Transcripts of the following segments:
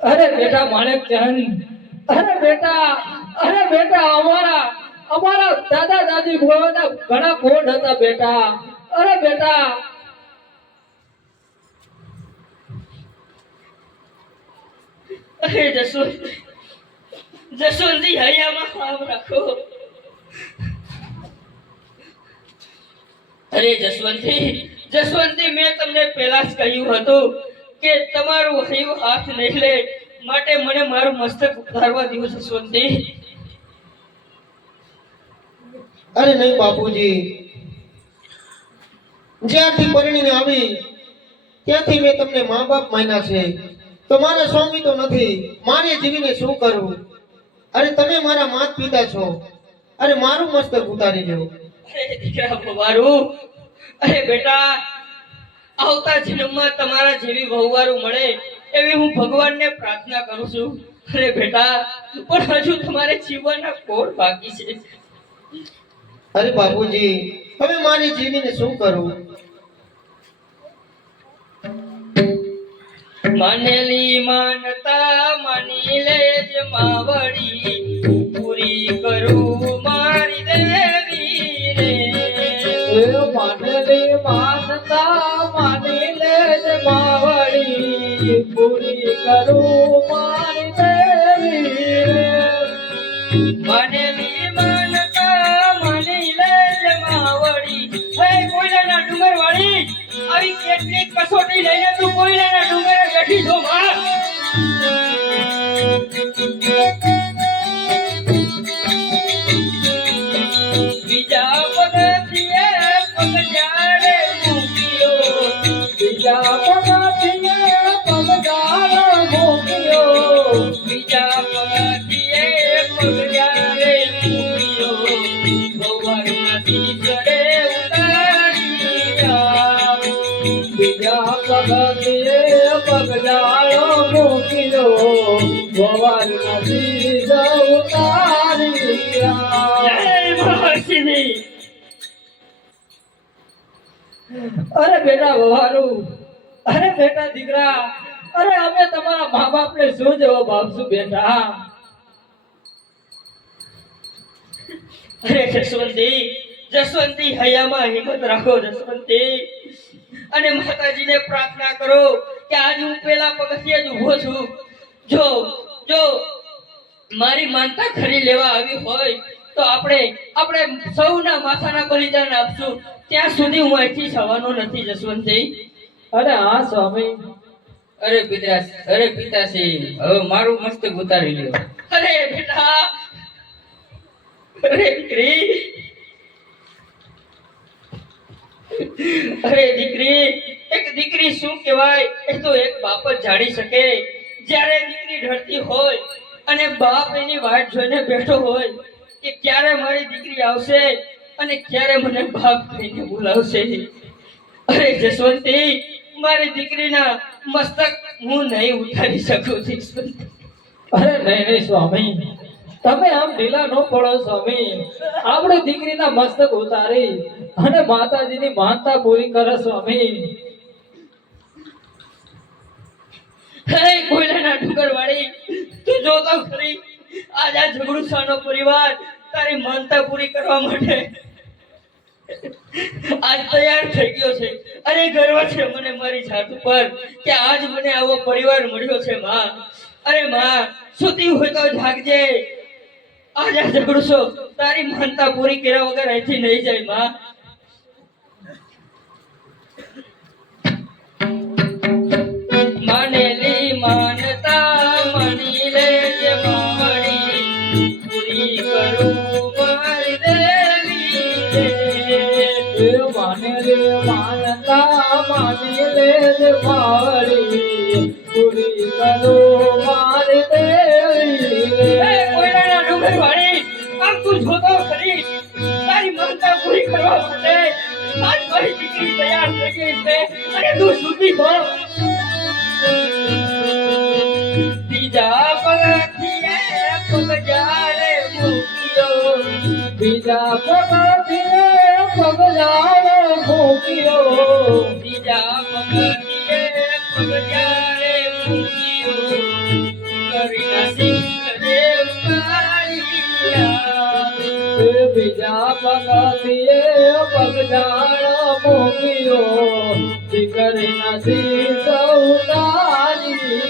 અરે બેટા માણેક ચંદ અરે બેટા અરે બેટા, અમારા અમારા દાદા દાદી ભોળાના ઘણા કોટ હતા બેટા. અરે બેટા. અરે જસવંત જસવંતજી હૈયામાં રાખો. અરે જસવંતજી જસવંતજી મેં તમને પહેલા જ કહ્યું હતું કે તમારું હૈયું હાથ નહીં લે માટે મને મારું મસ્તક ઉતારવા દો જસવંતી અરે નહીં બાપુજી. જ્યાંથી પરણીને આવી ત્યાંથી મેં તમને મા બાપ માન્યા છે. તો મારા સ્વામી તો નથી. મારે જીવીને શું કરવું? અરે તમે મારા માત પિતા છો. અરે મારું મસ્તક ઉતારી દીકરા ભવારું. અરે બેટા આવતા જન્મમાં તમારા જેવી વહુવારું મળે એવી હું ભગવાનને પ્રાર્થના કરું છું. અરે બેટા પણ હજુ તમારે જીવવાના કોર બાકી છે? અરે બાપુજી હવે મારી જીવીને શું કરું? માનેલી માનતા માની લેજ માવડી પૂરી કરું આવી કેટલીક કસોટી લઈને તું કોઈલાના ડુંગરે બેઠી છો માં નથી ઉતાર્યા અરે બેટા વહારું, અરે બેટા દીકરા, અરે અમે તમારા મા બાપને શું જવાબ આપશું બેટા? અરે જસવંતી જસવંતી, હૈયામાં હિંમત રાખો જસવંતી. અને માતાજીને પ્રાર્થના કરો કે આજ હું પેલા પગથિયે જ ઊભો છું. જો જો મારી માનતા ખરી લેવા આવી હોય તો આપણે આપણે સૌના માથાના બલિદાન આપશું. ત્યાં સુધી હું અહીંથી સવાનો નથી જસવંતજી. અરે હા સ્વામી. અરે પિતા અરે પિતાશ્રી હવે મારું મસ્તક ઉતારી લ્યો. અરે બેટા. અરે દીકરી. અરે દીકરી એક દીકરી શું કહેવાય? એ તો એક બાપ જ જાણી શકે. જ્યારે દીકરી ઢળતી હોય અને બાપ એની વાટ જોઈને બેઠો હોય કે ક્યારે મારી દીકરી આવશે અને ક્યારે મને બાપ કહીને બોલાવશે? અરે જસવંતી, મારી દીકરીના મસ્તક હું નહીં ઉતારી શકું છું અરે નહીં નહીં સ્વામી. તમે આમ ઢીલા ન પડો સ્વામી. આપણે દીકરીના મસ્તક ઉતારી અને માતાજીની માનતા પૂરી કરે સ્વામી. પરિવાર મને મને મળ્યો છે, માં. અરે, માં, સુતી હોય તો જાગજે. આજ આ ઝઘડુસો તારી માનતા પૂરી કર્યા વગર અહીંથી નહીં જાય, માં. માનેલી તૈયાર થઈ ગઈ છે અને તું સુધી હો બીજા પગથિયે પગલારે ભૂક્યો બીજા પગથિયે પગલારે ભૂક્યો કવિના સિંહને ઉતારી બીજા પગથિયે પગલારા ભૂક્યો દીકરીના સિંહ ઉતારી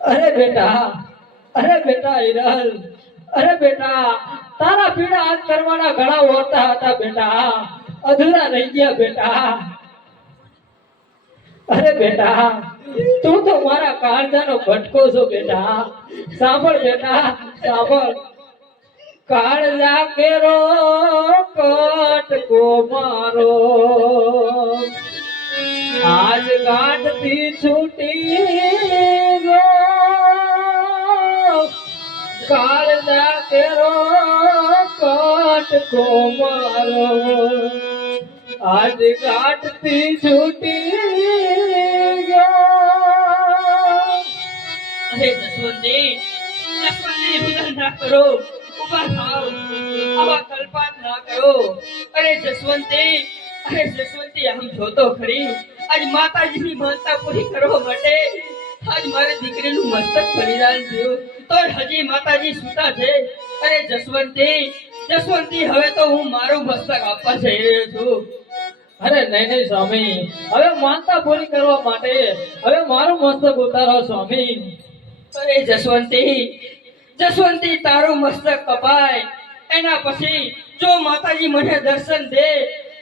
અરે બેટા અરે બેટા હિરલ, અરે બેટા, તારા પીડા હાથ કરવાના ઘણા હોતા હતા બેટા, અધૂરા રહી ગયા બેટા. અરે બેટા, તું તો મારા કાળજાનો ભટકો છો બેટા. સાંભળ બેટા, સાંભળ. કાળજા કેરો, કટકો મારો. આજ ગાંઠથી છૂટી ગયો. કાળજા કેરો મારો આજ ગાંઠથી છૂટી ગયો. અરે જસવંતી અરે જસવંતી અરે આજ માતાજીની માનતા પૂરી કરવા માટે આજ મારી દીકરીનું મસ્તક બલિદાન થયું. તો હજી માતાજી સુતા છે. અરે જસવંતી જસવંતી હવે તો હું મારું મસ્તક આપવા જઈ રહ્યો છું. અરે નહીં નહીં સ્વામી. હવે માનતા પૂરી કરવા માટે હવે મારું મસ્તક ઉતારો સ્વામી. અરે જસવંતી જસવંતી તારું મસ્તક કપાય. એના પછી જો માતાજી મને દર્શન દે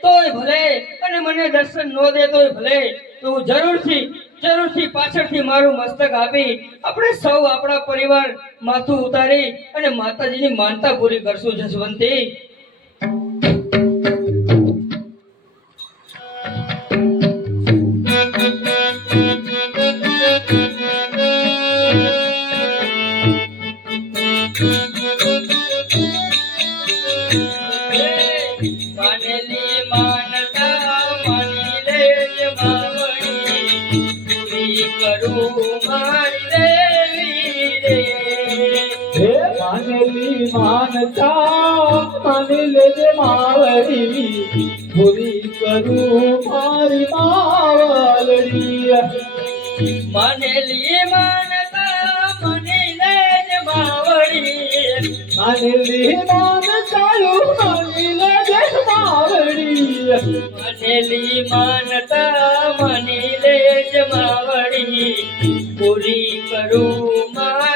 તોય ભલે અને મને દર્શન ન દે તોય ભલે તો હું જરૂરથી જરૂરથી પાછળથી મારું મસ્તક આપી આપણે સૌ આપણા પરિવાર માથું ઉતારી અને માતાજીની માનતા પૂરી કરશું જસવંતી. માનેલી માનતા માની લેજે માવડી પૂરી કરું મારી માવલડી માનેલી માનતા માની લેજે માવડી માની માવડી માનેલી માનતા માની લેજે માવડી પૂરી કરું મારી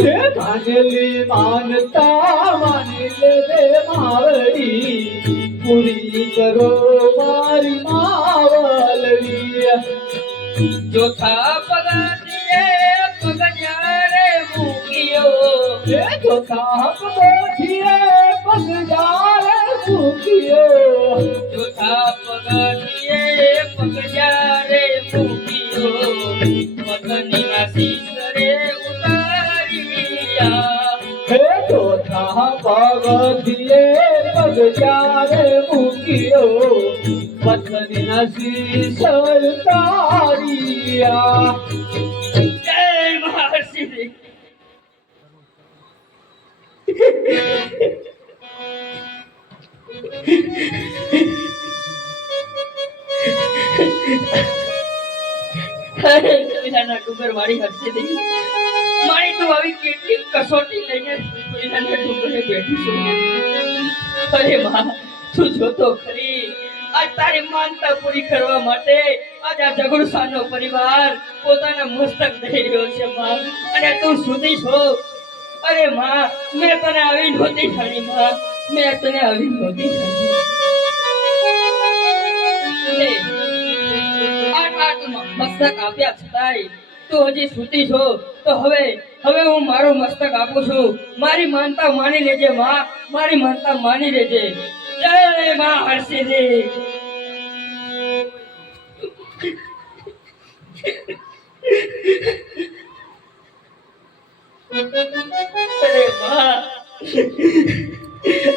હે માનેલી માનતા માની લેજે મારી પૂરી કરો મારી માવલડી ચોથા પગથિયે પગ જ્યારે મૂક્યો તો કાપ બોઠીએ પગજારે મૂક્યો ચોથા પદાનીએ પગ પગથીએ પગજારે મૂક્યો. પત્નીના નસી તારિયા જય મહર્ષિ અરે પરિવાર પોતાના મસ્તક થઈ રહ્યો છે, માં. અને તું સુધી છો. અરે માં, મેં તને આવી નહોતી જાણી માં. મેં તને આવી નહોતી જાણી મસ્તક આપ્યા છતાંય તું હજી સૂતી છો, તો હવે હવે હું મારું મસ્તક આપું છું. મારી માનતા માની લેજે, માં. મારી માનતા માની લેજે. જય માં હર્ષિદી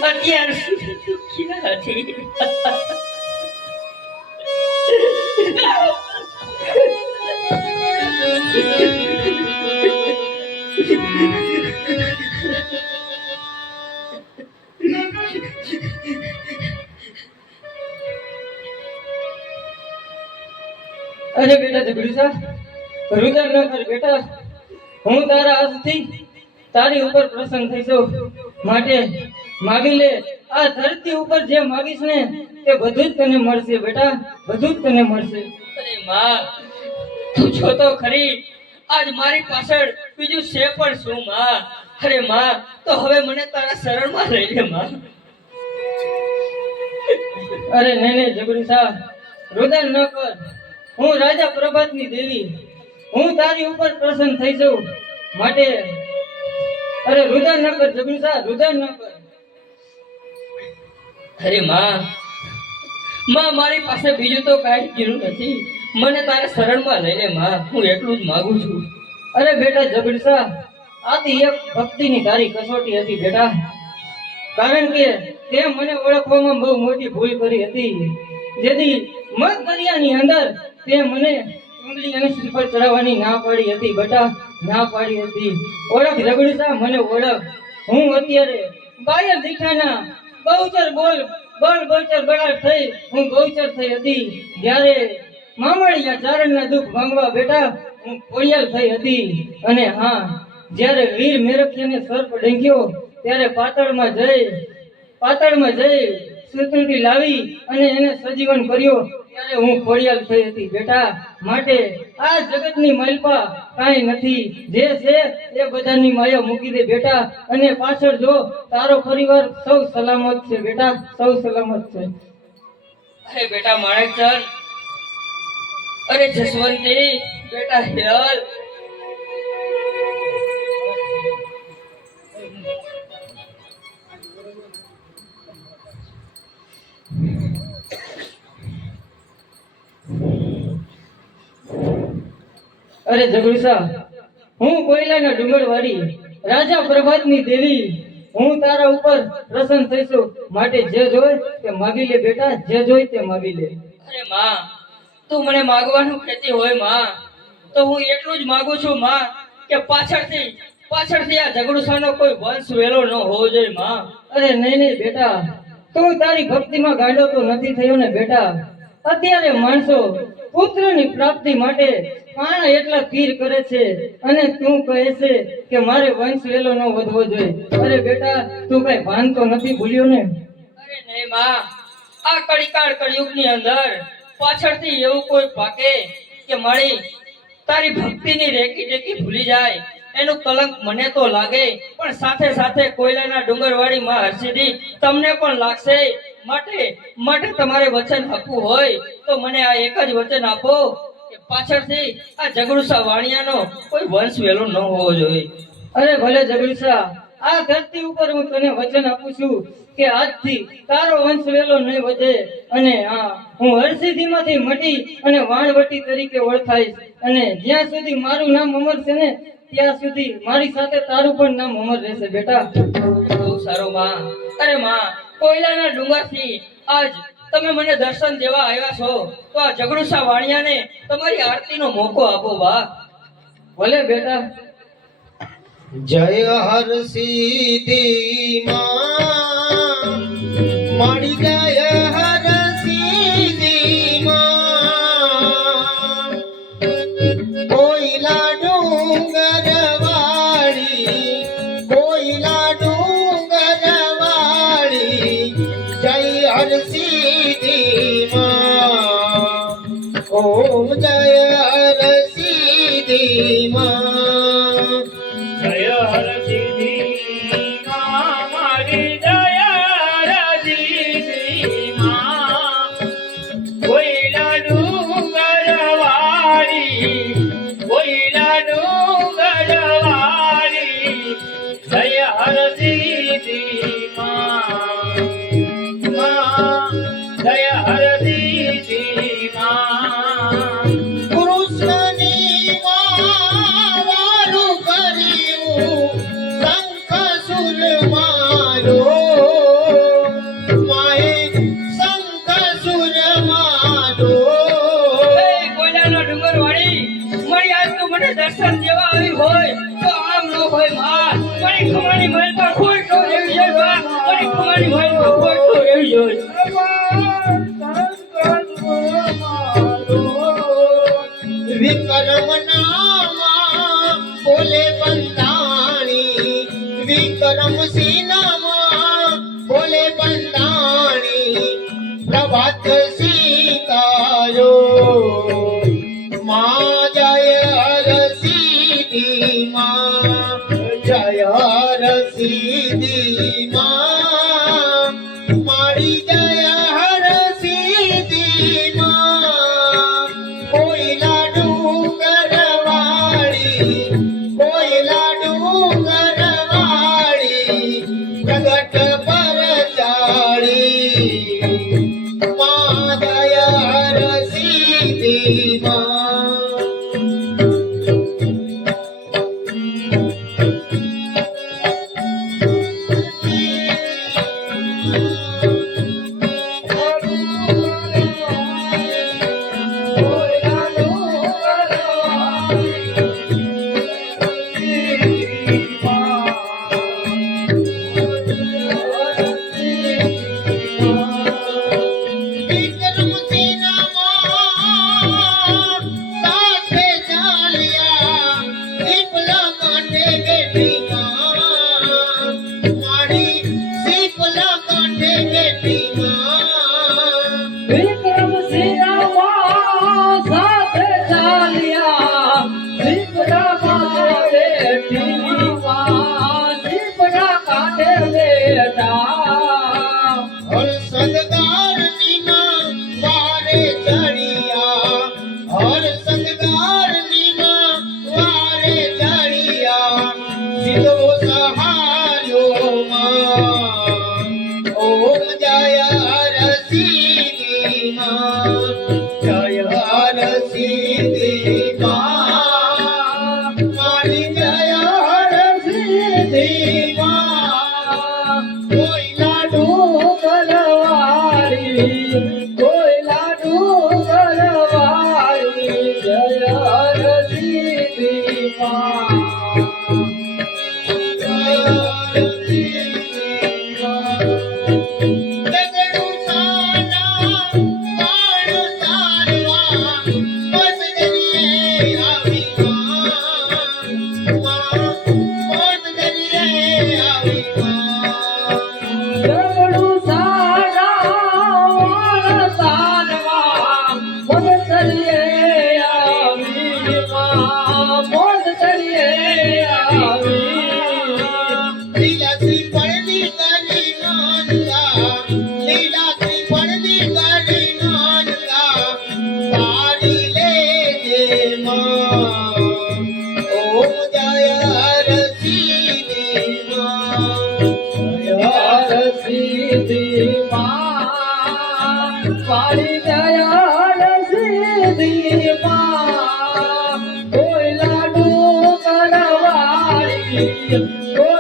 અત્યાર સુધી ક્યાં હતી? અરે બેટા જગડુસા રુદન ન કર બેટા. હું તારા હાથથી તારી ઉપર પ્રસન્ન થઈશું. માટે માગી લે. આ ધરતી ઉપર જે માગીશ ને, તે બધું જ તને મળશે બેટા. બધું જ તને મળશે. અરે માં તું છો તો ખરી. આજ મારી પાછળ બીજું છે પણ શું, માં? અરે, માં, તો હવે મને તારા શરણમાં લઈ લે, માં. અરે, નહીં નહીં જબરી શાહ રુદન ન કર. હું રાજા પ્રભાતની દેવી. હું તારી ઉપર પ્રસન્ન થઈ જઉં. માટે, અરે, રુદન ન કર જબરી શાહ રુદન ન કર. અરે, માં માં, મારી પાસે બીજું તો કાંઈ કીધું નથી. મને તારા શરણમાં લઈ લે, માં. હું એટલું જ માગું છું. અરે બેટા જબરી શાહ આથી એક ભક્તિની તારી કસોટી હતી બેટા. કારણ કે તે મને ઓળખવામાં બહુ મોટી ભૂલ કરી હતી. જેથી મત દરિયાની અંદર તે મને ચુંદડી અને શ્રીફળ ચડાવવાની ના પાડી હતી બેટા, ના પાડી હતી. ઓળખ રગડી શાહ મને ઓળખ. હું અત્યારે બાયર દીઠાના બહુચર બોલ બળ બળચર બળાટ થઈ, હું બહુચર થઈ હતી. જ્યારે મામળિયા ચારણના દુઃખ માંગવા બેટા હું કોયલ થઈ હતી અને હા, જ્યારે વીર મેરખિયાને સર્પ ડેંગ્યો ત્યારે પાતળમાં જઈ પાતળમાં જઈ સુતૃતિ લાવી અને એને સજીવન કર્યો, ત્યારે હું ખોડિયાલ થઈ હતી. બેટા, માટે આ જગતની મલપા કાંઈ નથી. જે છે એ બધાની માયા મૂકી દે બેટા. અને પાછળ જો તારો પરિવાર સૌ સલામત છે બેટા, સૌ સલામત છે. અરે બેટા માણેકચંદ અરે જસવંતી, બેટા હેલ અરે જગુસા હું કોયલાના ડુંગર વાળી રાજા પ્રભાતની દેવી. હું તારા ઉપર પ્રસન્ન થઈશું. માટે જે જોય તે માગી લે બેટા, જે જોય તે માગી લે. અરે માં તું મને માગવાનું કહેતી હોયમાં. તો હું એટલું જ માગું છું માં કે પાછળથી પાછળથી આ ઝઘડુસાનો કોઈ વંશ વેલો ન હોવો જોઈએ માં. અરે નહીં નહીં બેટા. તું તારી ભક્તિમાં ગાંડો તો નથી થયો ને બેટા. અત્યારે માણસો પુત્રની પ્રાપ્તિ માટે પાણા એટલા તીર કરે છે અને તું કહે છે કે મારે વંશ વેલો ન વધવો જોઈએ. અરે બેટા તું કઈ ભાન તો નથી ભૂલ્યો ને? અરે નહીં માં. આ કળીકાળ કળિયુગની અંદર પાછળથી એવું કોઈ પાકે કે મારી તારી ભક્તિની રેકી ટેકી ભૂલી જાય. એનું કલંક મને તો લાગે, પણ સાથે સાથે કોયલાના ડુંગરવાડી માં હર્ષિદી તમને પણ લાગશે. માટે માટે તમારે વચન આપવું હોય, તો મને આ એક જ વચન આપો કે પાછળથી આ જગડુસા વાણિયાનો કોઈ વંશ વેલો ન હોવો જોઈએ. અરે ભલે જગડીશા આ ધરતી ઉપર હું તને વચન આપું છું કે આજથી તારો વંશ વેલો નહીં વધે અને હા હું હરસિદ્ધિમાંથી મટી અને વાણવટી તરીકે ઓળખાઈશ. અને જ્યાં સુધી મારું નામ અમર છે ને ત્યાં સુધી મારી સાથે તારું પણ નામ અમર રહેશે બેટા. બહુ સારું માં. અરે માં કોયલાના ડુંગરથી આજ તમે મને દર્શન દેવા આવ્યા છો તો આ ઝઘડુસા વાણિયાને તમારી આરતીનો મોકો આપો વા ભલે બેટા જય હર સીધી માં. જય Thank you. માં કરવાળી કોઈ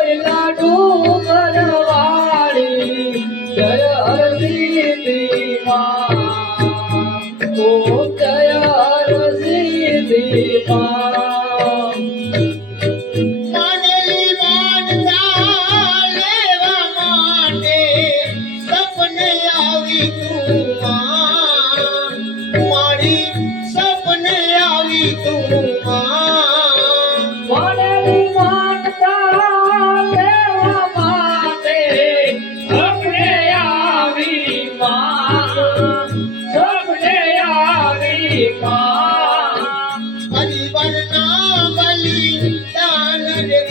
આવી માં પરિવારના બલિદાન રે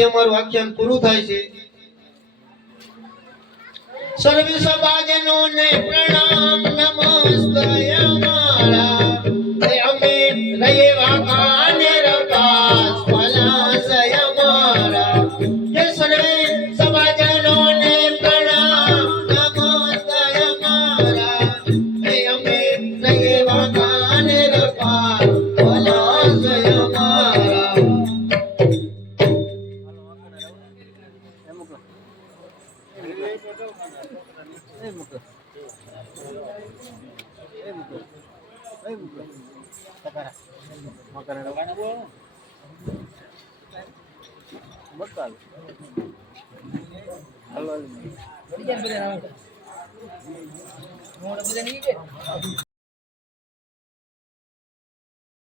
અહીંથી અમારું આખ્યાન પૂરું થાય છે. સર્વે સમાજનો ને પ્રણામ નમસ્તે અમારા. અમે રહીએ